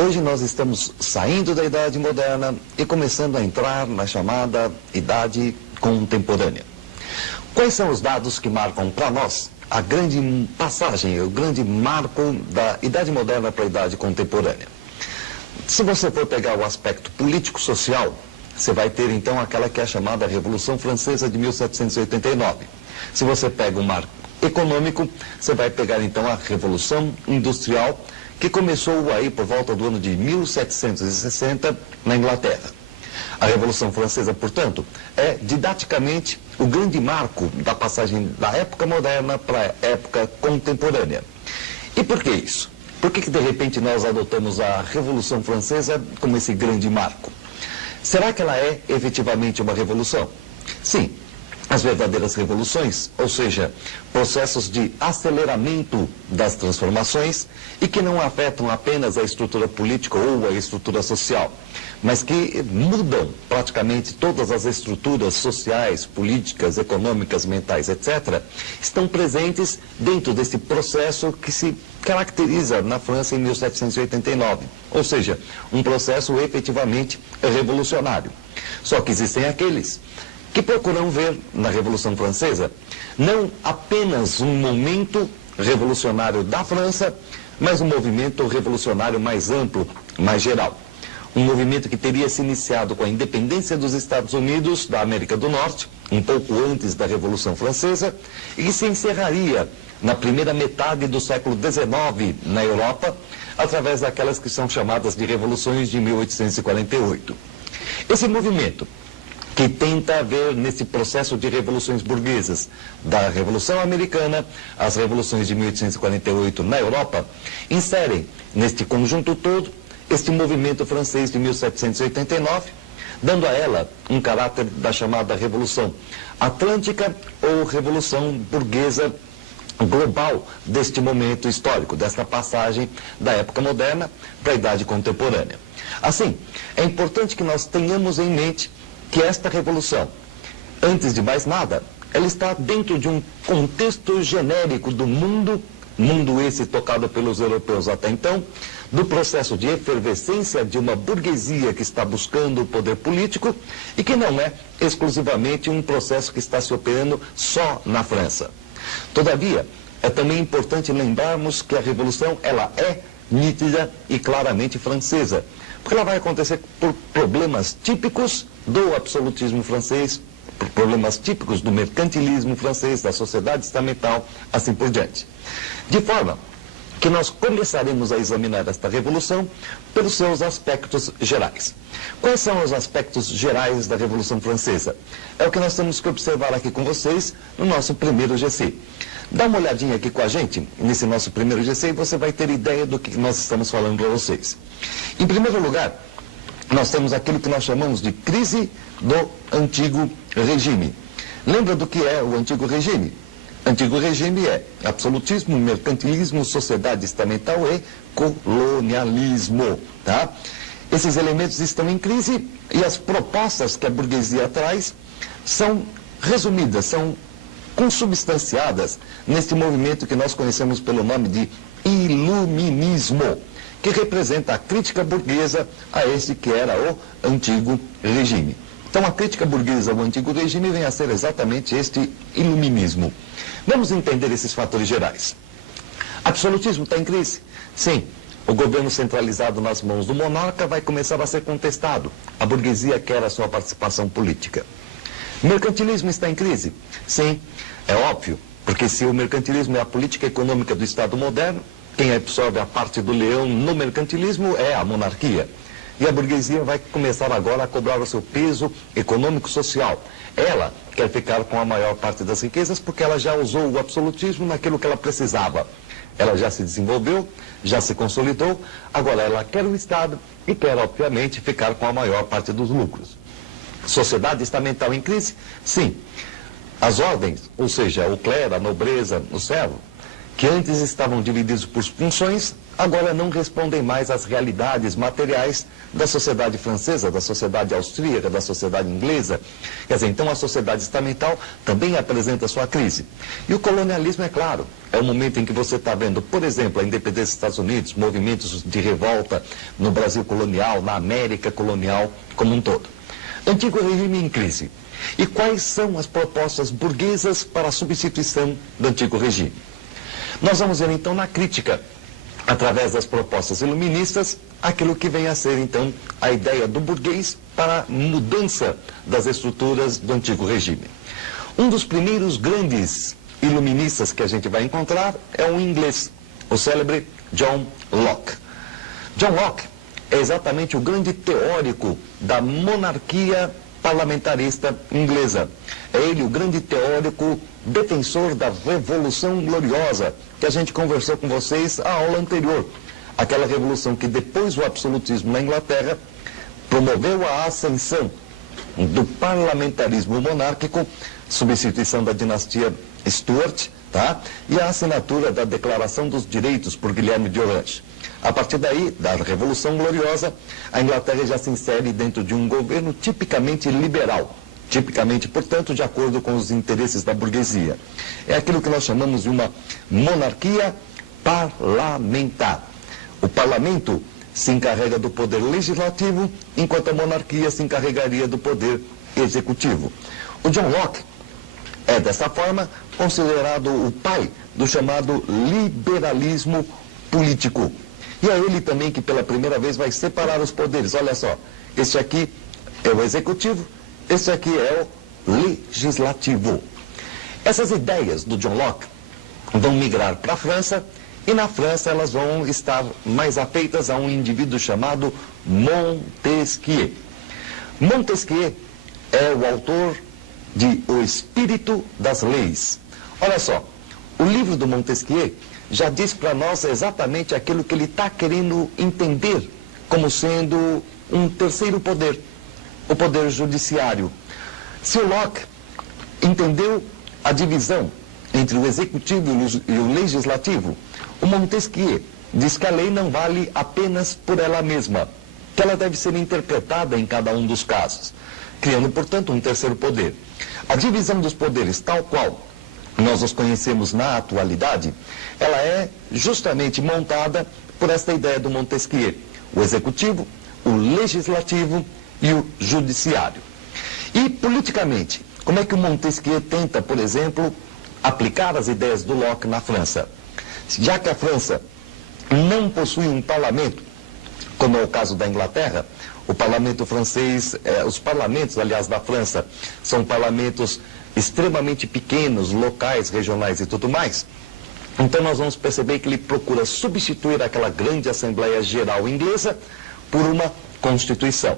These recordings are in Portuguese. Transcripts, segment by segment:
Hoje nós estamos saindo da Idade Moderna e começando a entrar na chamada Idade Contemporânea. Quais são os dados que marcam para nós a grande passagem, o grande marco da Idade Moderna para a Idade Contemporânea? Se você for pegar o aspecto político-social, você vai ter então aquela que é a chamada Revolução Francesa de 1789. Se você pega o marco econômico, você vai pegar então a Revolução Industrial, que começou aí por volta do ano de 1760 na Inglaterra. A Revolução Francesa, portanto, é didaticamente o grande marco da passagem da época moderna para a época contemporânea. E por que isso? Por que de repente nós adotamos a Revolução Francesa como esse grande marco? Será que ela é efetivamente uma revolução? Sim. As verdadeiras revoluções, ou seja, processos de aceleramento das transformações e que não afetam apenas a estrutura política ou a estrutura social, mas que mudam praticamente todas as estruturas sociais, políticas, econômicas, mentais, etc., estão presentes dentro desse processo que se caracteriza na França em 1789, ou seja, um processo efetivamente revolucionário. Só que existem aqueles que procuram ver na Revolução Francesa não apenas um momento revolucionário da França, mas um movimento revolucionário mais amplo, mais geral. Um movimento que teria se iniciado com a independência dos Estados Unidos, da América do Norte, um pouco antes da Revolução Francesa, e que se encerraria na primeira metade do século XIX na Europa, através daquelas que são chamadas de revoluções de 1848. Esse movimento, que tenta ver nesse processo de revoluções burguesas, da Revolução Americana às revoluções de 1848 na Europa, inserem neste conjunto todo este movimento francês de 1789, dando a ela um caráter da chamada Revolução Atlântica ou Revolução Burguesa global deste momento histórico, desta passagem da época moderna para a Idade Contemporânea. Assim, é importante que nós tenhamos em mente que esta revolução, antes de mais nada, ela está dentro de um contexto genérico do mundo esse tocado pelos europeus até então, do processo de efervescência de uma burguesia que está buscando o poder político e que não é exclusivamente um processo que está se operando só na França. Todavia, é também importante lembrarmos que a revolução, ela é nítida e claramente francesa, porque ela vai acontecer por problemas típicos do absolutismo francês, por problemas típicos do mercantilismo francês, da sociedade estamental, assim por diante. De forma que nós começaremos a examinar esta revolução pelos seus aspectos gerais. Quais são os aspectos gerais da Revolução Francesa? É o que nós temos que observar aqui com vocês no nosso primeiro GC. Dá uma olhadinha aqui com a gente, nesse nosso primeiro GC, e você vai ter ideia do que nós estamos falando para vocês. Em primeiro lugar, nós temos aquilo que nós chamamos de crise do antigo regime. Lembra do que é o antigo regime? Antigo regime é absolutismo, mercantilismo, sociedade estamental e colonialismo, tá? Esses elementos estão em crise e as propostas que a burguesia traz são resumidas, são consubstanciadas neste movimento que nós conhecemos pelo nome de iluminismo, que representa a crítica burguesa a esse que era o antigo regime. Então, a crítica burguesa ao antigo regime vem a ser exatamente este iluminismo. Vamos entender esses fatores gerais. Absolutismo está em crise? Sim. O governo centralizado nas mãos do monarca vai começar a ser contestado. A burguesia quer a sua participação política. Mercantilismo está em crise? Sim, é óbvio, porque se o mercantilismo é a política econômica do Estado moderno, quem absorve a parte do leão no mercantilismo é a monarquia. E a burguesia vai começar agora a cobrar o seu peso econômico-social. Ela quer ficar com a maior parte das riquezas porque ela já usou o absolutismo naquilo que ela precisava. Ela já se desenvolveu, já se consolidou, agora ela quer o Estado e quer, obviamente, ficar com a maior parte dos lucros. Sociedade estamental em crise? Sim. As ordens, ou seja, o clero, a nobreza, o servo, que antes estavam divididos por funções, agora não respondem mais às realidades materiais da sociedade francesa, da sociedade austríaca, da sociedade inglesa. Quer dizer, então a sociedade estamental também apresenta sua crise. E o colonialismo, é claro, é o momento em que você está vendo, por exemplo, a independência dos Estados Unidos, movimentos de revolta no Brasil colonial, na América colonial como um todo. Antigo regime em crise. E quais são as propostas burguesas para a substituição do antigo regime? Nós vamos ver então na crítica, através das propostas iluministas, aquilo que vem a ser então a ideia do burguês para a mudança das estruturas do antigo regime. Um dos primeiros grandes iluministas que a gente vai encontrar é um inglês, o célebre John Locke. John Locke é exatamente o grande teórico da monarquia parlamentarista inglesa. É ele o grande teórico defensor da Revolução Gloriosa, que a gente conversou com vocês a aula anterior. Aquela revolução que depois do absolutismo na Inglaterra promoveu a ascensão do parlamentarismo monárquico, substituição da dinastia Stuart, tá? E a assinatura da Declaração dos Direitos por Guilherme de Orange. A partir daí, da Revolução Gloriosa, a Inglaterra já se insere dentro de um governo tipicamente liberal, tipicamente, portanto, de acordo com os interesses da burguesia. É aquilo que nós chamamos de uma monarquia parlamentar. O parlamento se encarrega do poder legislativo, enquanto a monarquia se encarregaria do poder executivo. O John Locke é, dessa forma, considerado o pai do chamado liberalismo político. E é ele também que pela primeira vez vai separar os poderes. Olha só, este aqui é o executivo, este aqui é o legislativo. Essas ideias do John Locke vão migrar para a França, e na França elas vão estar mais afeitas a um indivíduo chamado Montesquieu. Montesquieu é o autor de O Espírito das Leis. Olha só, o livro do Montesquieu já diz para nós exatamente aquilo que ele está querendo entender como sendo um terceiro poder, o poder judiciário. Se o Locke entendeu a divisão entre o executivo e o legislativo, o Montesquieu diz que a lei não vale apenas por ela mesma, que ela deve ser interpretada em cada um dos casos, criando, portanto, um terceiro poder. A divisão dos poderes, tal qual nós os conhecemos na atualidade, ela é justamente montada por esta ideia do Montesquieu: o executivo, o legislativo e o judiciário. E, politicamente, como é que o Montesquieu tenta, por exemplo, aplicar as ideias do Locke na França? Já que a França não possui um parlamento, como é o caso da Inglaterra, o parlamento francês, os parlamentos, aliás, da França, são parlamentos extremamente pequenos, locais, regionais e tudo mais. Então nós vamos perceber que ele procura substituir aquela grande Assembleia Geral inglesa por uma Constituição.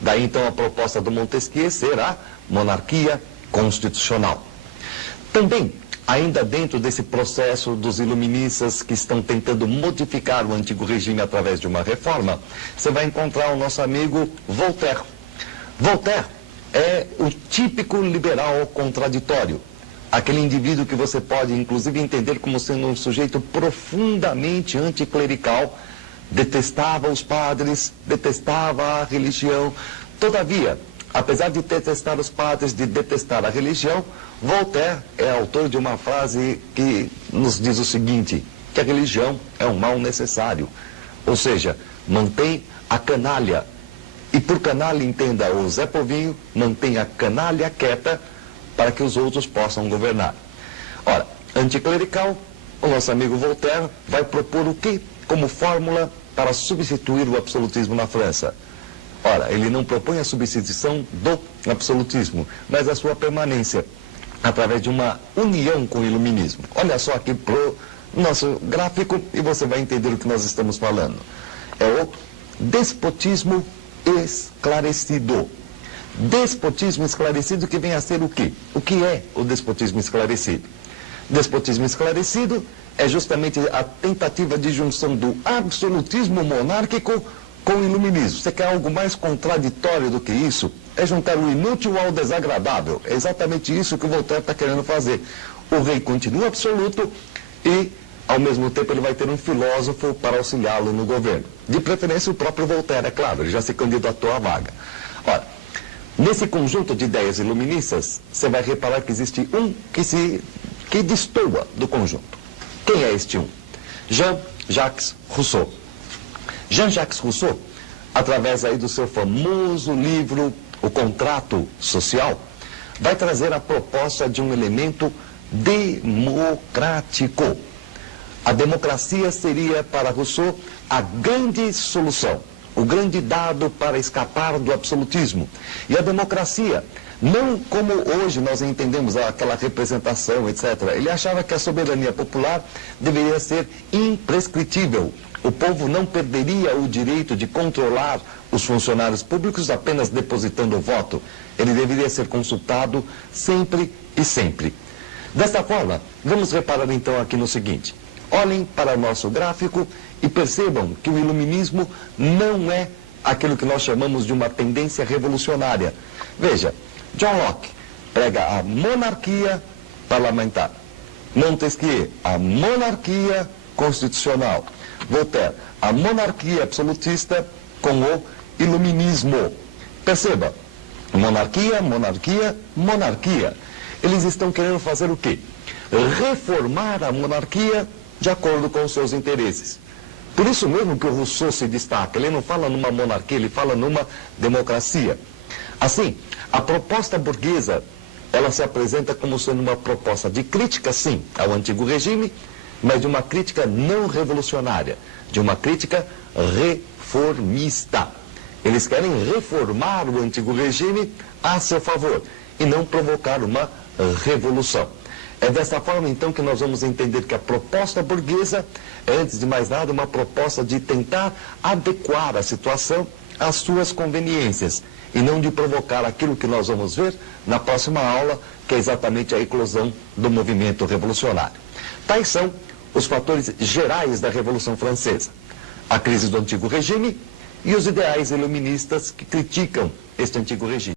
Daí então a proposta do Montesquieu será monarquia constitucional. Também, ainda dentro desse processo dos iluministas que estão tentando modificar o antigo regime através de uma reforma, você vai encontrar o nosso amigo Voltaire. Voltaire é o típico liberal contraditório. Aquele indivíduo que você pode, inclusive, entender como sendo um sujeito profundamente anticlerical, detestava os padres, detestava a religião. Todavia, apesar de detestar os padres, de detestar a religião, Voltaire é autor de uma frase que nos diz o seguinte: que a religião é um mal necessário. Ou seja, mantém a canalha. E por canalha entenda o Zé Povinho, mantém a canalha quieta para que os outros possam governar. Ora, anticlerical, o nosso amigo Voltaire vai propor o quê como fórmula para substituir o absolutismo na França? Ora, ele não propõe a substituição do absolutismo, mas a sua permanência, através de uma união com o iluminismo. Olha só aqui para o nosso gráfico e você vai entender o que nós estamos falando. É o despotismo esclarecido. Despotismo esclarecido que vem a ser o quê? O que é o despotismo esclarecido? Despotismo esclarecido é justamente a tentativa de junção do absolutismo monárquico com o iluminismo. Você quer algo mais contraditório do que isso? É juntar o inútil ao desagradável. É exatamente isso que o Voltaire está querendo fazer. O rei continua absoluto e ao mesmo tempo ele vai ter um filósofo para auxiliá-lo no governo. De preferência o próprio Voltaire, é claro, ele já se candidatou à vaga. Ora, nesse conjunto de ideias iluministas, você vai reparar que existe um que destoa do conjunto. Quem é este um? Jean-Jacques Rousseau. Jean-Jacques Rousseau, através aí do seu famoso livro O Contrato Social, vai trazer a proposta de um elemento democrático. A democracia seria, para Rousseau, a grande solução, o grande dado para escapar do absolutismo. E a democracia, não como hoje nós entendemos aquela representação, etc. Ele achava que a soberania popular deveria ser imprescritível. O povo não perderia o direito de controlar os funcionários públicos apenas depositando o voto. Ele deveria ser consultado sempre e sempre. Desta forma, vamos reparar então aqui no seguinte. Olhem para o nosso gráfico e percebam que o iluminismo não é aquilo que nós chamamos de uma tendência revolucionária. Veja, John Locke prega a monarquia parlamentar. Montesquieu, a monarquia constitucional. Voltaire, a monarquia absolutista com o iluminismo. Perceba, monarquia, monarquia, monarquia. Eles estão querendo fazer o quê? Reformar a monarquia de acordo com os seus interesses. Por isso mesmo que o Rousseau se destaca. Ele não fala numa monarquia, ele fala numa democracia. Assim, a proposta burguesa, ela se apresenta como sendo uma proposta de crítica, sim, ao antigo regime, mas de uma crítica não revolucionária, de uma crítica reformista. Eles querem reformar o antigo regime a seu favor e não provocar uma revolução. É dessa forma, então, que nós vamos entender que a proposta burguesa é, antes de mais nada, uma proposta de tentar adequar a situação às suas conveniências e não de provocar aquilo que nós vamos ver na próxima aula, que é exatamente a eclosão do movimento revolucionário. Tais são os fatores gerais da Revolução Francesa: a crise do antigo regime e os ideais iluministas que criticam este antigo regime.